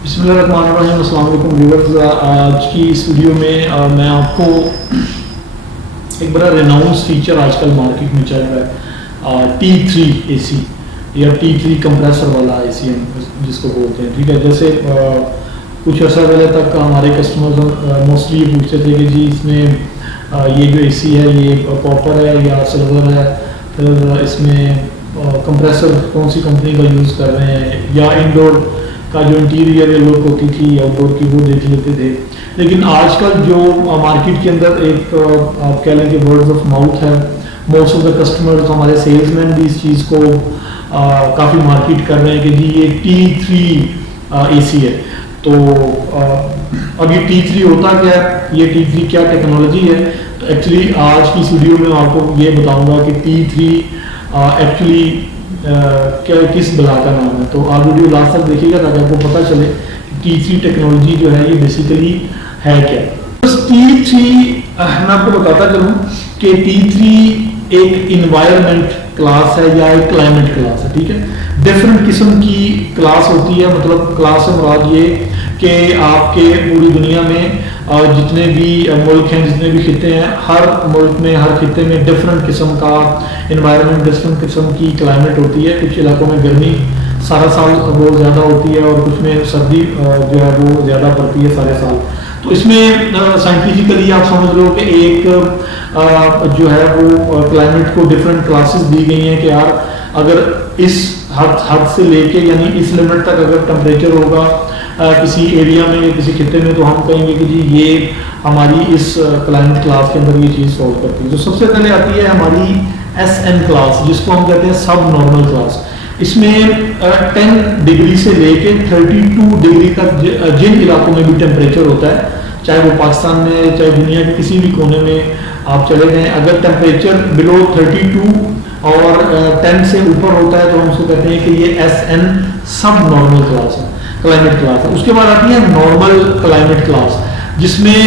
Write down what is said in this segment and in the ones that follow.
बिस्मिल्लाहिर्रहमानिर्रहीम। अस्सलाम वालेकुम व्यूअर्स। आज की इस वीडियो में मैं आपको एक बड़ा रेनाउंस फीचर आजकल मार्केट में चल रहा है, T3 AC या T3 कंप्रेसर वाला AC हम जिसको बोलते हैं। ठीक है, जैसे कुछ अर्सा पहले तक हमारे कस्टमर्स मोस्टली पूछते थे कि जी इसमें ये जो AC है ये कॉपर है या सिल्वर है, फिर इसमें कंप्रेसर कौन सी कंपनी का यूज़ कर रहे हैं, या इंडोर का जो इंटीरियर लुक होती थी आउटडोर की वो देख लेते थे। लेकिन आजकल जो मार्केट के अंदर एक आप कह लें कि वर्ड्स ऑफ माउथ है, मोस्ट ऑफ द कस्टमर्स हमारे सेल्समैन भी इस चीज़ को काफ़ी मार्केट कर रहे हैं कि जी ये T3 AC है। तो अब ये T3 होता क्या है, ये T3 क्या टेक्नोलॉजी है। तो एक्चुअली आज की इस वीडियो में आपको ये बताऊंगा कि T3 एक्चुअली क्या किस बला का नाम है। तो आप वीडियो लास्ट तक देखिएगा ताकि आपको पता चले कि T3 टेक्नोलॉजी जो है ये बेसिकली है क्या। बस T3 मैं आपको बताता चलूँ कि T3 एक इन्वायरमेंट क्लास है या एक क्लाइमेट क्लास है। ठीक है, डिफरेंट किस्म की क्लास होती है। मतलब क्लास से मुराद ये कि आपके पूरी दुनिया में जितने भी मुल्क हैं, जितने भी खिते हैं, हर मुल्क में हर खिते में डिफरेंट किस्म का इन्वायरमेंट, डिफरेंट किस्म की क्लाइमेट होती है। कुछ इलाकों में गर्मी सारा साल वो ज़्यादा होती है और कुछ में सर्दी जो है वो ज़्यादा पड़ती है सारे साल। तो इसमें साइंटिफिकली आप समझ लो कि एक जो है वो क्लाइमेट को डिफरेंट क्लासेस दी गई हैं कि यार अगर इस हद से लेके यानी इस लिमिट तक अगर टेम्परेचर होगा किसी एरिया में या किसी खिते में, तो हम कहेंगे कि जी ये हमारी इस क्लाइमेट क्लास के अंदर ये चीज़ सॉल्व करती है। तो सबसे पहले आती है हमारी SN क्लास, जिसको हम कहते हैं सब नॉर्मल क्लास। इसमें 10 डिग्री से लेके 32 डिग्री तक जिन इलाकों में भी टेम्परेचर होता है, चाहे वो पाकिस्तान में चाहे दुनिया के किसी भी कोने में आप चले जाएं, अगर टेम्परेचर बिलो 32 और 10 से ऊपर होता है तो हम उसको कहते हैं कि ये SN सब नॉर्मल क्लास है, क्लाइमेट क्लास है। उसके बाद आती है नॉर्मल क्लाइमेट क्लास, जिसमें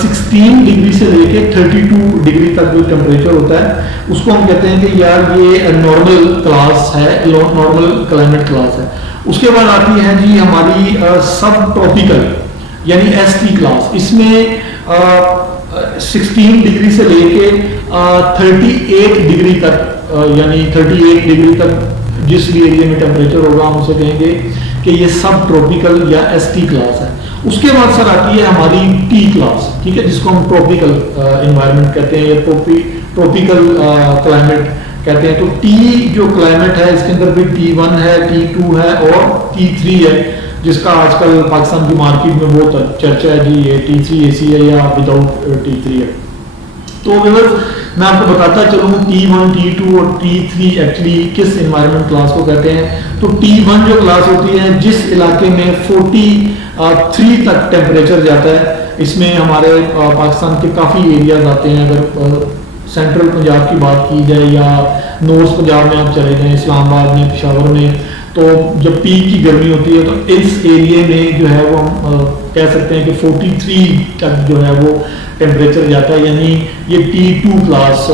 16 डिग्री से लेके 32 डिग्री तक जो टेम्परेचर होता है उसको हम कहते हैं कि यार ये नॉर्मल क्लास है, नॉर्मल क्लाइमेट क्लास है। उसके बाद आती है जी हमारी सब ट्रॉपिकल यानी ST क्लास। इसमें 16 डिग्री से लेके 38 डिग्री तक यानी 38 डिग्री तक जिस भी एरिया में टेम्परेचर होगा हम उसे कहेंगे कि ये सब ट्रॉपिकल या ST क्लास है। उसके बाद सर आती है हमारी T क्लास, ठीक है, जिसको हम ट्रॉपिकल एनवायरनमेंट कहते हैं या ट्रॉपिकल क्लाइमेट कहते हैं। तो T जो क्लाइमेट है इसके अंदर भी T1 है, T2 है और T3 है, जिसका आजकल पाकिस्तान की मार्केट में बहुत चर्चा है जी ये T3 AC है या विदाउट T3 है। तो मैं आपको बताता चलूँ T1, T2 और T3 एक्चुअली किस एनवायरनमेंट क्लास को कहते हैं। तो T1 जो क्लास होती है जिस इलाके में 43 तक टेम्परेचर जाता है, इसमें हमारे पाकिस्तान के काफ़ी एरियाज आते हैं। अगर सेंट्रल पंजाब की बात की जाए या नॉर्थ पंजाब में आप चले जाएं, इस्लामाबाद में, पेशावर में, तो जब पीक की गर्मी होती है तो इस एरिया में जो है वो हम कह सकते हैं कि 43 तक जो है वो टेम्परेचर जाता है, यानी ये T2 class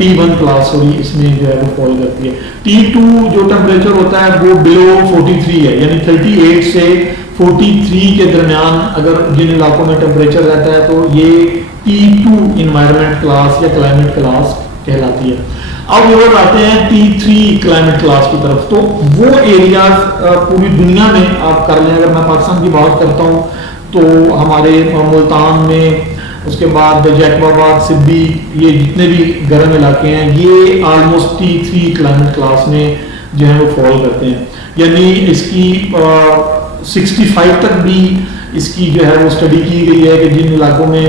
T1 class sorry इसमें जो है वो फॉल करती है। T2 जो टेम्परेचर होता है वो बिलो 43 है, यानी 38 से 43 के दरमियान अगर जिन इलाकों में टेम्परेचर रहता है तो ये T2 इन्वायरमेंट क्लास या क्लाइमेट क्लास कहलाती है। अब ये आते हैं T3 क्लाइमेट क्लास की तरफ। तो वो एरियाज पूरी दुनिया में आप कर लें, अगर मैं पाकिस्तान की बात करता हूँ तो हमारे मुल्तान में, उसके बाद जैकबाबाद, सिद्दी, ये जितने भी गर्म इलाके हैं ये आलमोस्ट T3 क्लाइमेट क्लास में जो है वो फॉल करते हैं। यानी इसकी 65 तक भी इसकी जो है वो स्टडी की गई है कि जिन इलाकों में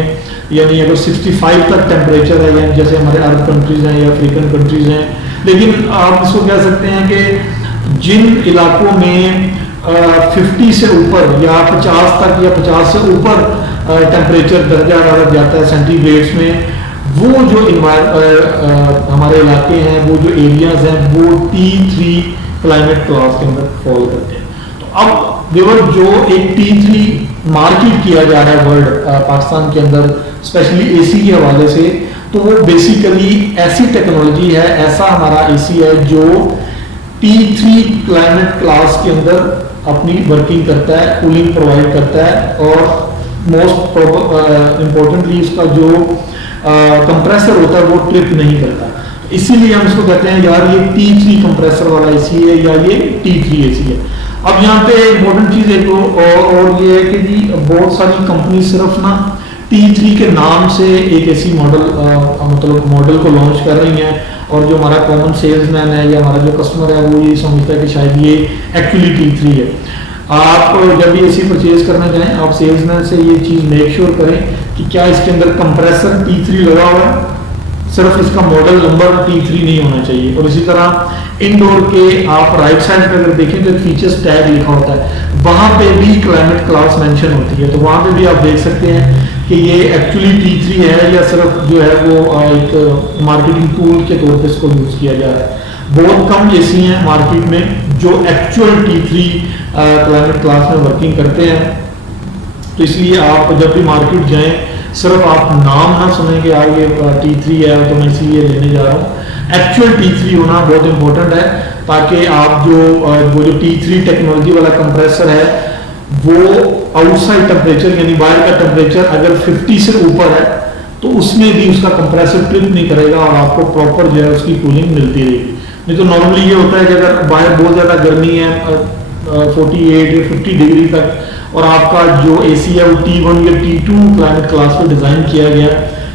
यानी अगर 65 तक टेम्परेचर है, यानी जैसे हमारे अरब कंट्रीज हैं या अफ्रीकन कंट्रीज हैं, लेकिन आप इसको कह सकते हैं कि जिन इलाकों में 50 से ऊपर या 50 तक या 50 से ऊपर टेम्परेचर दर्जा हरारत जाता है सेंटीग्रेड्स में, वो जो हमारे इलाके हैं, वो जो एरियाज हैं वो T3 क्लाइमेट क्लास के अंदर फॉल करते हैं। तो अब देवर जो एक T3 मार्केट किया जा रहा है वर्ल्ड पाकिस्तान के अंदर स्पेशली AC के हवाले से, तो वो बेसिकली ऐसी टेक्नोलॉजी है, ऐसा हमारा AC है जो T3 क्लाइमेट क्लास के अंदर अपनी वर्किंग करता है, कूलिंग प्रोवाइड करता है, और मोस्ट इम्पोर्टेंटली उसका जो कंप्रेसर होता है वो ट्रिप नहीं करता। इसीलिए हम इसको कहते हैं यार ये T3 कंप्रेसर वाला एसी है या ये T3 एसी है। अब यहाँ पे इम्पोर्टेंट चीज एक और ये है कि जी बहुत सारी कंपनी सिर्फ ना T3 के नाम से एक एसी मॉडल मतलब मॉडल को लॉन्च कर रही हैं, और जो हमारा कॉमन सेल्समैन है या हमारा जो कस्टमर है वो ये समझता है कि शायद ये एक्चुअली T3 है। आप जब भी एसी परचेज करना चाहें, आप सेल्समैन से ये चीज़ मेक श्योर करें कि क्या इसके अंदर कंप्रेसर T3 लगा हुआ है, सिर्फ इसका मॉडल नंबर T3 नहीं होना चाहिए। और इसी तरह इनडोर के आप राइट साइड पे अगर देखें तो फीचर्स टैग लिखा होता है, वहां पे भी क्लाइमेट क्लास मेंशन होती है, तो वहां पे भी आप देख सकते हैं कि ये एक्चुअली T3 है या सिर्फ जो है वो एक मार्केटिंग टूल के तौर पे इसको यूज किया जा रहा है। बहुत कम एसी हैं मार्केट में जो एक्चुअल T3 क्लाइमेट क्लास में वर्किंग करते हैं, तो इसलिए आप जब भी मार्केट जाएं सिर्फ आप नाम ना सुने कि यार ये T3 है तो मैं इसीलिए लेने जा रहा हूँ। एक्चुअल T3 होना बहुत इंपॉर्टेंट है, ताकि आप वो जो T3 टेक्नोलॉजी वाला कंप्रेसर है वो आउटसाइड टेम्परेचर यानी बाहर का टेम्परेचर अगर 50 से ऊपर है तो उसमें भी उसका कंप्रेसर ट्रिप नहीं करेगा और आपको प्रॉपर जो है उसकी कूलिंग मिलती रहेगी। नहीं तो नॉर्मली ये होता है कि अगर बाहर बहुत ज़्यादा गर्मी है 48 या 50 डिग्री तक, और आपका जो एसी है वो T1 या T2 क्लाइमेट क्लास पे डिज़ाइन किया गया,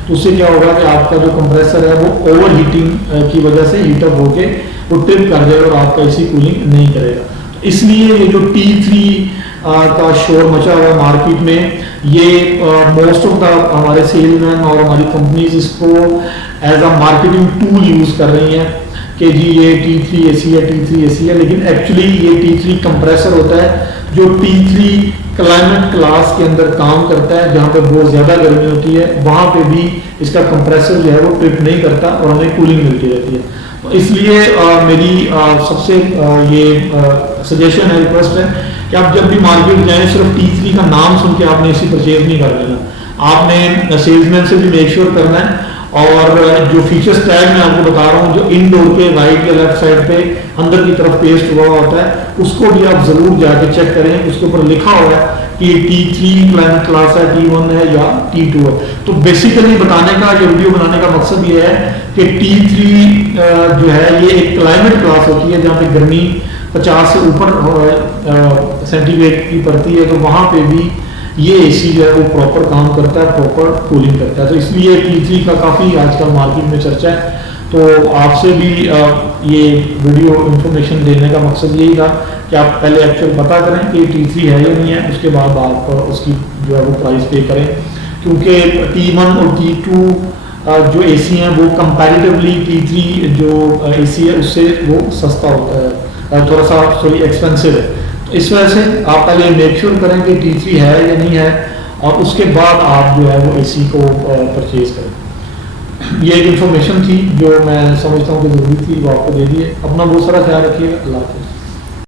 तो उससे क्या होगा कि आपका जो कंप्रेसर है वो ओवर हीटिंग की वजह से हीटअप होके वो ट्रिप कर जाएगा और आपका एसी कूलिंग नहीं करेगा। तो इसलिए ये जो T3 का शोर मचा हुआ मार्केट में, ये मोस्ट ऑफ द हमारे सेलमैन और हमारी कंपनीज इसको as a marketing tool use कर रही हैं कि जी ये T3 एसी है, T3 एसी है, लेकिन एक्चुअली ये T3 कंप्रेसर होता है जो T3 क्लाइमेट क्लास के अंदर काम करता है, जहाँ पे बहुत ज़्यादा गर्मी होती है वहाँ पे भी इसका कंप्रेसर जो है वो ट्रिप नहीं करता और हमें कूलिंग मिलती रहती है। तो इसलिए मेरी सबसे ये सजेशन है, रिक्वेस्ट है कि आप जब भी मार्केट जाएं सिर्फ T3 का नाम सुन के आपने इसी परचेज नहीं कर लेना, आपने सेल्समैन से भी मेक श्योर करना है। और जो फीचर्स टैग मैं आपको बता रहा हूँ जो इनडोर के राइट या लेफ्ट साइड पे अंदर की तरफ पेस्ट हुआ होता है, उसको भी आप जरूर जाके चेक करें, उसके ऊपर लिखा हुआ है कि T3 क्लाइमेट क्लास है, T1 है या T2 है। तो बेसिकली बताने का, ये वीडियो बनाने का मकसद ये है कि T3 जो है ये एक क्लाइमेट क्लास होती है जहाँ पे गर्मी 50 से ऊपर सेंटीग्रेड की पड़ती है, तो वहाँ पे भी ये एसी जो है वो प्रॉपर काम करता है, प्रॉपर कूलिंग करता है। तो इसलिए T3 का काफ़ी आजकल मार्केट में चर्चा है। तो आपसे भी ये वीडियो इंफॉर्मेशन देने का मकसद यही था कि आप पहले एक्चुअल पता करें कि T3 है या नहीं है, उसके बाद आप उसकी जो है वो प्राइस पे करें, क्योंकि T1 और T2 जो एसी हैं वो कंपैरेटिवली T3 जो एसी है उससे वो सस्ता होता है, थोड़ा सा एक्सपेंसिव है। इस वजह से आप पहले मेक श्योर करें कि T3 है या नहीं है, और उसके बाद आप जो है वो एसी को परचेज करें। ये एक इन्फॉर्मेशन थी जो मैं समझता हूँ कि ज़रूरी थी, वो आपको दे दिए। अपना बहुत सारा ख्याल रखिएगा। अल्लाह हाफ़िज़।